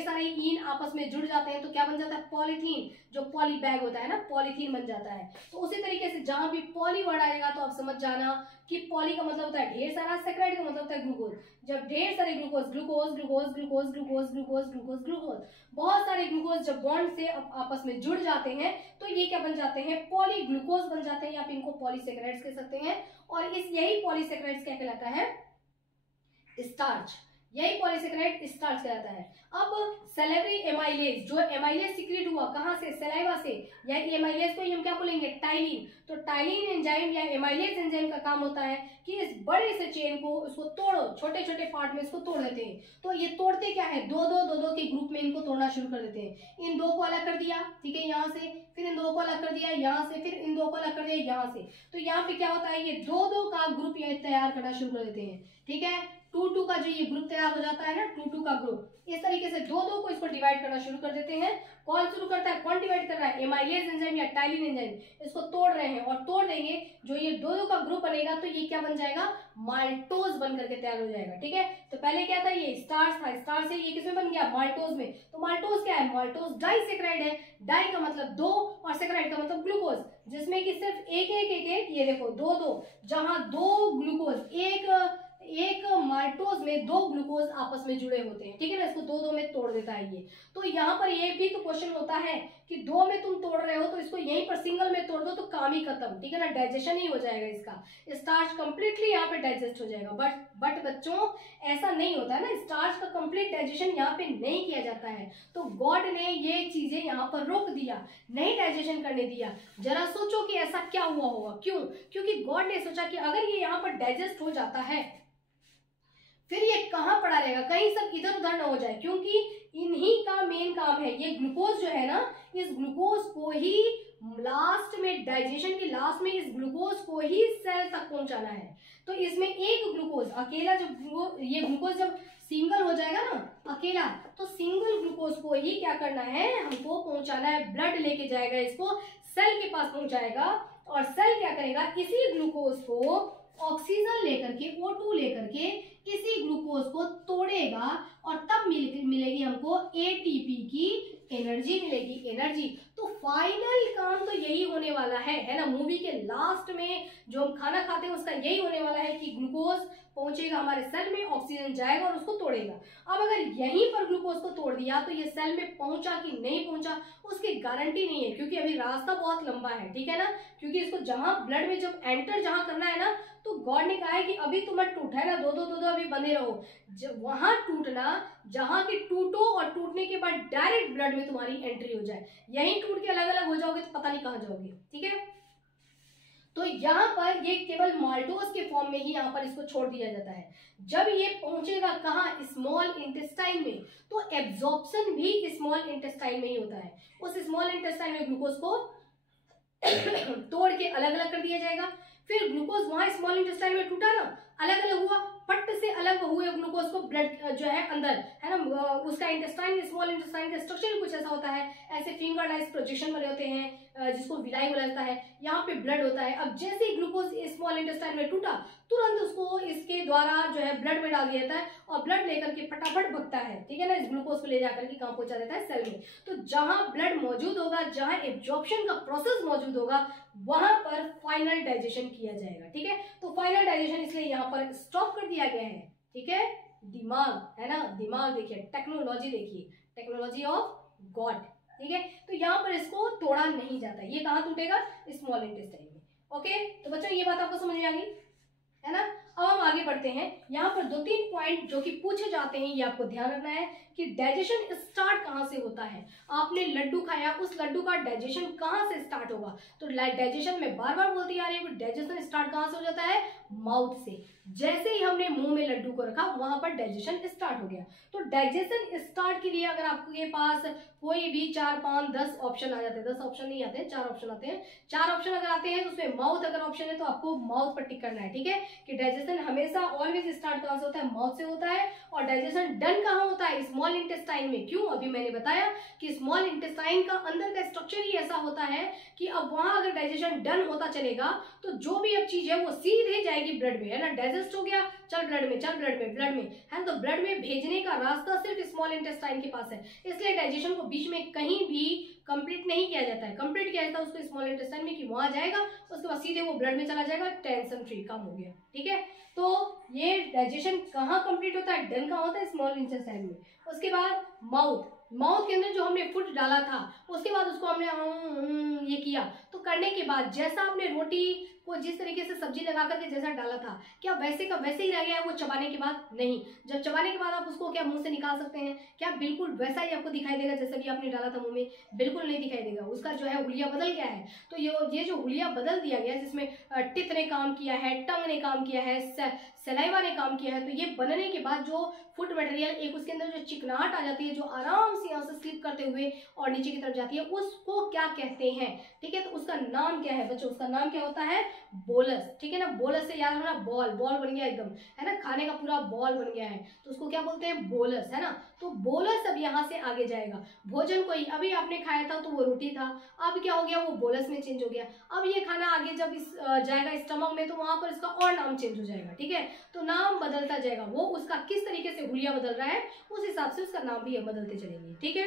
सारे इन आपस में जुड़ जाते हैं तो क्या बन जाता है? पॉलीथीन। जो पॉली बैग होता है ना, पॉलीथीन बन जाता है। तो उसी तरीके से जहां भी पॉली वर्ड आएगा तो आप समझ जाना कि पॉली का मतलब होता है ढेर सारा, सेकेराइड का मतलब होता है ग्लूकोज। जब ढेर सारे ग्लूकोज ग्लूकोज बहुत सारे ग्लूकोज जब बॉन्ड से आपस में जुड़ जाते हैं तो ये क्या बन जाते हैं? पॉलीग्लूकोज बन जाते हैं, या फिर इनको पॉलीसेकेराइड्स कह सकते हैं। और यही पॉलीसेकेराइड्स क्या कहलाता है? स्टार्च। यही पॉलीसेकेराइड स्टार्च कहलाता है। अब सेलेवरी एमाइलेज, जो एमाइलेज सीक्रेट हुआ कहां से? सलाइवा से। या एमाइलेज को हम क्या बोलेंगे? टाइलिन। तो टाइलिन एंजाइम या एमाइलेज एंजाइम का काम होता है कि इस बड़े से चेन को उसको तोड़ो, छोटे छोटे पार्ट में इसको तोड़ देते हैं। तो ये तोड़ते क्या है? दो दो के ग्रुप में इनको तोड़ना शुरू कर देते हैं। इन दो को अलग कर दिया, ठीक है, यहाँ से, फिर इन दो को अलग कर दिया यहाँ से, फिर इन दो को अलग कर दिया यहाँ से। तो यहाँ पे क्या होता है? ये दो का ग्रुप ये तैयार करना शुरू कर देते हैं। ठीक है, 2 का जो ये ग्रुप तैयार हो जाता है ना, 2 का ग्रुप, इस तरीके से दो को इसको डिवाइड करना शुरू कर देते हैं। कौन शुरू करता है? कौन डिवाइड कर रहा है? एमाइलेज एंजाइम या टाइलिन एंजाइम। इसको तोड़ रहे हैं और तोड़ देंगे, जो ये दो का ग्रुप बनेगा तो ये क्या बन जाएगा? माल्टोज बन करके तैयार हो जाएगा। ठीक है, तो पहले क्या था? ये स्टार्च था, स्टार्च से ये किसमें बन गया? माल्टोज में। तो माल्टोज क्या है? माल्टोज डाइसेकेराइड है। डाई का मतलब दो और सेकेराइड का मतलब ग्लूकोज, जिसमें कि सिर्फ एक ये देखो दो, जहां दो ग्लूकोज एक माल्टोज में दो ग्लूकोज आपस में जुड़े होते हैं। ठीक है ना, इसको दो में तोड़ देता है ये। तो यहाँ पर ये भी तो क्वेश्चन होता है कि दो में तुम तोड़ रहे हो तो इसको यहीं पर सिंगल में तोड़ दो तो काम ही खत्म। ठीक है ना, डाइजेशन ही हो जाएगा इसका, स्टार्च कंप्लीटली यहाँ पे डाइजेस्ट हो जाएगा। बट बच्चों ऐसा नहीं होता है ना, स्टार्च का कंप्लीट डाइजेशन यहाँ पे नहीं किया जाता है। तो गॉड ने ये चीजें यहाँ पर रोक दिया, नहीं डाइजेशन करने दिया। जरा सोचो कि ऐसा क्या हुआ होगा? क्यों? क्योंकि गॉड ने सोचा कि अगर ये यहाँ पर डाइजेस्ट हो जाता है फिर ये कहाँ पड़ा रहेगा? कहीं सब इधर उधर ना हो जाए, क्योंकि इन्हीं का मेन काम है। ये ग्लूकोज जो है ना, इस ग्लूकोज को ही लास्ट में, डाइजेशन के लास्ट में, इस ग्लूकोज को ही सेल तक पहुंचाना है। तो इसमें एक ग्लूकोज अकेला, जब ये ग्लूकोज जब सिंगल हो जाएगा ना अकेला, तो सिंगल ग्लूकोज को ही क्या करना है? हमको पहुंचाना है, ब्लड लेके जाएगा, इसको सेल के पास पहुंचाएगा। और सेल क्या करेगा? इसी ग्लूकोज को ऑक्सीजन लेकर के, O2 लेकर के इसी ग्लूकोज को तोड़ेगा और तब मिलेगी हमको ATP की एनर्जी, मिलेगी एनर्जी। तो फाइनल काम तो यही होने वाला है ना, मूवी के लास्ट में जो हम खाना खाते हैं उसका यही होने वाला है कि ग्लूकोज पहुंचेगा हमारे सेल में, ऑक्सीजन जाएगा और उसको तोड़ेगा। अब अगर यहीं पर ग्लूकोज को तोड़ दिया तो ये सेल में पहुंचा कि नहीं पहुंचा उसकी गारंटी नहीं है, क्योंकि अभी रास्ता बहुत लंबा है। ठीक है ना, क्योंकि इसको जहां ब्लड में जब एंटर जहां करना है ना, तो गॉड ने कहा है कि अभी तुम मत टूट, है ना, दो अभी बने रहो। जब वहां टूटना जहां की टूटो और टूटने के बाद डायरेक्ट ब्लड में तुम्हारी एंट्री हो जाए। यहीं टूट के अलग अलग हो जाओगे तो पता नहीं कहां जाओगे। ठीक है, तो यहाँ पर ये केवल माल्टोज के फॉर्म में ही यहाँ पर इसको छोड़ दिया जाता है। जब ये पहुंचेगा कहाँ? स्मॉल इंटेस्टाइन में, तो एब्जॉर्प्शन भी स्मॉल इंटेस्टाइन में ही होता है। उस स्मॉल इंटेस्टाइन में ग्लूकोज को तोड़ के अलग अलग कर दिया जाएगा। फिर ग्लूकोज वहां स्मॉल इंटेस्टाइन में टूटा ना, अलग अलग हुआ, पट्ट से अलग हुए ग्लूकोज को ब्लड जो है अंदर, है ना, उसका इंटेस्टाइन, स्मॉल इंटेस्टाइन का स्ट्रक्चर कुछ ऐसा होता है, ऐसे फिंगर नाइस प्रोजेक्शन बने होते हैं जिसको विलाई बोला जाता है। यहाँ पे ब्लड होता है। अब जैसे ही ग्लूकोज स्मॉल इंटेस्टाइन में टूटा, तुरंत उसको इसके द्वारा जो है ब्लड में डाल दिया जाता है और ब्लड लेकर के फटाफट भगता है। ठीक है ना, इस ग्लूकोज को ले जाकर के कहाँ पहुंचा देता है? सेल में। तो जहां ब्लड मौजूद होगा, जहां एब्जॉर्प्शन का प्रोसेस मौजूद होगा, वहां पर फाइनल डाइजेशन किया जाएगा। ठीक है, तो फाइनल डाइजेशन इसलिए यहाँ पर स्टॉप कर दिया गया है। ठीक है, दिमाग, है ना, दिमाग देखिए, टेक्नोलॉजी देखिए, टेक्नोलॉजी ऑफ गॉड। ठीक है, तो यहाँ पर इसको तोड़ा नहीं जाता। ये कहाँ टूटेगा? स्मॉल इंटेस्टाइन में। ओके, तो बच्चों ये बात आपको समझ में आ गई, है ना। अब हम आगे बढ़ते हैं। यहाँ पर 2-3 पॉइंट जो कि पूछे जाते हैं, ये आपको ध्यान रखना है कि डाइजेशन स्टार्ट कहाँ से होता है। आपने लड्डू खाया, उस लड्डू का डाइजेशन कहाँ से स्टार्ट होगा। तो डाइजेशन में बार बार बोलती आ रही हूँ, डाइजेशन स्टार्ट कहाँ से हो जाता है, माउथ से। जैसे ही हमने मुंह में लड्डू को रखा वहां पर डाइजेशन स्टार्ट हो गया। तो डाइजेशन स्टार्ट के लिए अगर आपके पास कोई भी 4, 5, 10 ऑप्शन आ जाते हैं, 10 ऑप्शन नहीं आते हैं, 4 ऑप्शन आते हैं, 4 ऑप्शन अगर आते हैं तो उसमें माउथ अगर ऑप्शन है तो आपको माउथ पर टिक करना है, ठीक है, कि डाइजेशन हमेशा ऑलवेज स्टार्ट कहाँ से होता है, माउथ से होता है। और डाइजेशन डन कहाँ होता है, स्मॉल इंटेस्टाइन में। क्यों, अभी मैंने बताया कि स्मॉल इंटेस्टाइन का अंदर का स्ट्रक्चर ही ऐसा होता है कि अब वहां अगर डाइजेशन डन होता चलेगा तो जो भी अब चीज है वो सीधे जाएगी ब्लड में, है ना। डाइजेस्ट हो गया, चल ब्लड में, चल ब्लड में, ब्लड में, है। तो ब्लड में भेजने का रास्ता सिर्फ स्मॉल इंटेस्टाइन के पास है, इसलिए डाइजेशन को बीच में कहीं भी कंप्लीट नहीं किया जाता है। कंप्लीट किया जाता है उसको स्मॉल इंटेस्टाइन में, कि वहां जाएगा उसके बाद सीधे वो ब्लड में चला जाएगा, टेंशन फ्री, काम हो गया, ठीक है। तो ये डाइजेशन कहाँ कंप्लीट होता है, डन कहाँ होता है, स्मॉल इंटेस्टाइन में। उसके बाद माउथ के अंदर जो हमने फूड डाला था उसके बाद उसको हमने ये किया, तो करने के बाद जैसा आपने रोटी को जिस तरीके से सब्जी लगा करके जैसा डाला था, क्या वैसे का वैसे ही रह गया है वो चबाने के बाद, नहीं। जब चबाने के बाद आप उसको क्या मुंह से निकाल सकते हैं, क्या बिल्कुल वैसा ही आपको दिखाई देगा जैसा भी आपने डाला था मुंह में, बिल्कुल नहीं दिखाई देगा। उसका जो है हुलिया बदल गया है। तो ये जो हुलिया बदल दिया गया, जिसमें टिथ ने काम किया है, टंग ने काम किया है, सलाइवा ने काम किया है, तो ये बनने के बाद जो फूड मटेरियल एक उसके अंदर जो चिकनाहट आ जाती है, जो आराम से यहाँ से स्लिप करते हुए और नीचे की तरफ जाती है, उसको क्या कहते हैं, ठीक है। तो उसका नाम क्या है बच्चों, उसका नाम क्या होता है, बोलस, ठीक है ना। बोलस से याद रखना, बॉल बन गया एकदम, है ना, खाने का पूरा बॉल बन गया है, तो उसको क्या बोलते हैं, बोलस, है ना। तो बोलस अब यहाँ से आगे जाएगा। भोजन को अभी आपने खाया था तो वो रोटी था, अब क्या हो गया, वो बोलस में चेंज हो गया। अब ये खाना आगे जब जाएगा स्टमक में तो वहां पर इसका और नाम चेंज हो जाएगा, ठीक है। तो नाम बदलता जाएगा, वो उसका किस तरीके से हुलिया बदल रहा है उस हिसाब से उसका नाम भी बदलते चलेंगे, ठीक है।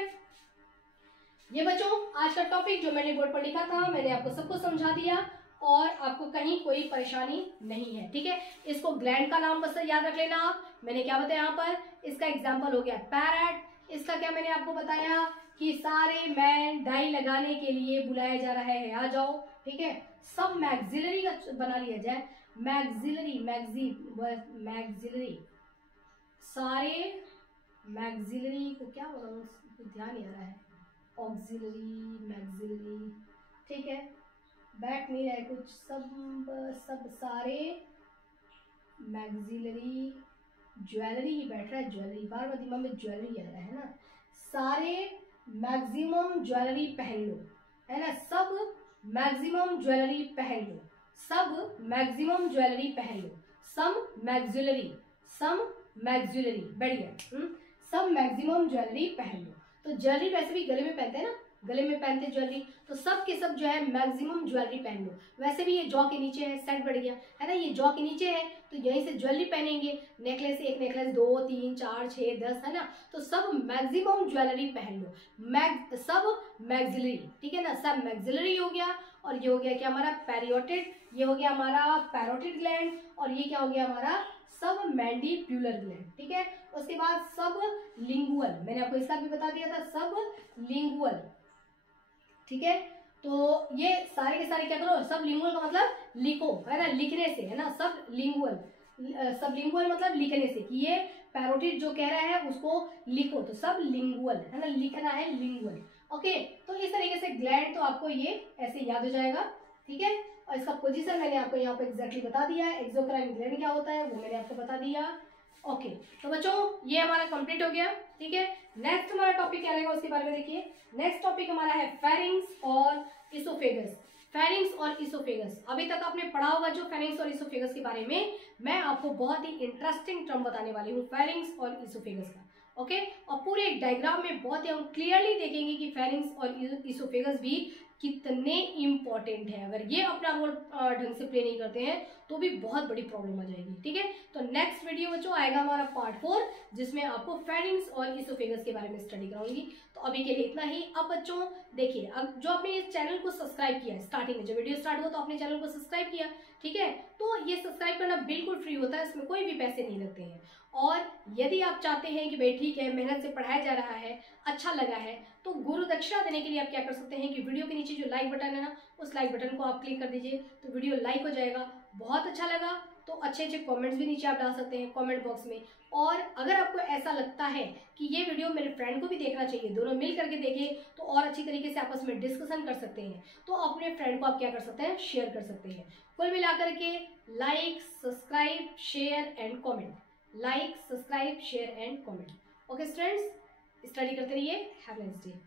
ये बच्चों आज का टॉपिक जो मैंने बोर्ड पर लिखा था, मैंने आपको सब कुछ समझा दिया और आपको कहीं कोई परेशानी नहीं है, ठीक है। इसको ग्लैंड का नाम बस याद रख लेना आप। मैंने क्या बताया यहाँ पर, इसका एग्जाम्पल हो गया पैरेट। इसका क्या मैंने आपको बताया कि सारे मैन डाई लगाने के लिए बुलाया जा रहा है, आ जाओ, ठीक है। सब मैक्सिलरी का बना लिया जाए, मैक्सिलरी, मैक्सिलरी, सारे मैक्सिलरी को क्या बोला, ध्यान नहीं आ रहा है, ऑक्सिलरी, मैक्सिलरी, ठीक है, बैठ नहीं रहा है कुछ, सब सारे मैक्सिलरी, ज्वेलरी ही बैठ रहा है, ज्वेलरी, बार बार दिमाग में ज्वेलरी आ रहा है ना। सारे मैक्सिमम ज्वेलरी पहन लो, है ना, सब मैक्सिमम ज्वेलरी पहन लो, सब मैक्सिमम ज्वेलरी पहन लो, सम मैक्सिलरी, बढ़िया, सब मैक्सिमम ज्वेलरी पहन लो। तो ज्वेलरी वैसे भी गले में पहनते हैं ना, गले में पहनते ज्वेलरी, तो सब के सब जो है मैक्सिमम ज्वेलरी पहन लो। वैसे भी ये जॉ के नीचे है, सेट बढ़ गया है ना, ये जॉ के नीचे है तो यहीं से ज्वेलरी पहनेंगे, नेकलेस, एक नेकलेस, 2, 3, 4, 6, 10, है ना। तो सब मैक्सिमम ज्वेलरी पहन लो, सब मैक्सिलरी, ठीक है ना, सब मैक्सिलरी हो गया। और ये हो गया क्या हमारा पैरियोटिड, ये हो गया हमारा पैरोटिड ग्लैंड, और ये क्या हो गया हमारा सब मैंडिब्यूलर ग्लैंड, ठीक है। उसके बाद सब लिंगुअल, मैंने आपको इसका भी बता दिया था, सब लिंगुअल, ठीक है। तो ये सारे के सारे क्या करो, सब लिंगुअल का मतलब लिखो, है ना, लिखने से, है ना, सब लिंगुअल, मतलब लिखने से, कि ये पैरोटिड जो कह रहा है उसको लिखो, तो सब लिंगुअल, है ना, लिखना है लिंगुअल, ओके। तो इस तरीके से ग्लैंड तो आपको ये ऐसे याद हो जाएगा, ठीक है। और इसका पोजीशन मैंने आपको यहाँ पे एग्जैक्टली बता दिया है, एक्सोक्राइन ग्लैंड क्या होता है वो मैंने आपको बता दिया, ओके। तो बच्चों ये हमारा कंप्लीट हो गया, ठीक है। नेक्स्ट हमारा टॉपिक क्या रहेगा उसके बारे में देखिए। नेक्स्ट टॉपिक हमारा है फेरिंग्स और इसोफेगस। फेरिंग्स और इसोफेगस, अभी तक आपने पढ़ा होगा जो फेरिंग्स और इसोफेगस के बारे में, मैं आपको बहुत ही इंटरेस्टिंग टर्म बताने वाली हूँ फेरिंग्स और इसोफेगस का, ओके। और पूरे एक डायग्राम में बहुत ही हम क्लियरली देखेंगे कि फेरिंग्स और इसोफेगस भी कितने इंपॉर्टेंट है। अगर ये अपना रोल ढंग से प्ले नहीं करते हैं तो भी बहुत बड़ी प्रॉब्लम आ जाएगी, ठीक है। तो नेक्स्ट वीडियो बच्चों आएगा हमारा पार्ट 4, जिसमें आपको फेरिंग्स और इसोफेगस के बारे में स्टडी कराऊंगी। तो अभी के लिए इतना ही। अब बच्चों देखिए, अब जो आपने इस चैनल को सब्सक्राइब किया है, स्टार्टिंग में जब वीडियो स्टार्ट हुआ तो आपने चैनल को सब्सक्राइब किया, ठीक है। तो ये सब्सक्राइब करना बिल्कुल फ्री होता है, इसमें कोई भी पैसे नहीं लगते हैं। और यदि आप चाहते हैं कि भाई ठीक है मेहनत से पढ़ाया जा रहा है, अच्छा लगा है, तो गुरु दक्षिणा देने के लिए आप क्या कर सकते हैं कि वीडियो के नीचे जो लाइक बटन है ना, उस लाइक बटन को आप क्लिक कर दीजिए, तो वीडियो लाइक हो जाएगा। बहुत अच्छा लगा तो तो अच्छे अच्छे कमेंट्स भी नीचे आप डाल सकते हैं कमेंट बॉक्स में। और अगर आपको ऐसा लगता है कि ये वीडियो मेरे फ्रेंड को भी देखना चाहिए, दोनों मिल करके देखें तो और अच्छी तरीके से आपस में डिस्कशन कर सकते हैं, तो अपने फ्रेंड को आप क्या कर सकते हैं, शेयर कर सकते हैं। कुल मिलाकर के like, subscribe, share and comment, like, subscribe, share and comment. Okay students, study करते रहिए। Have a nice day.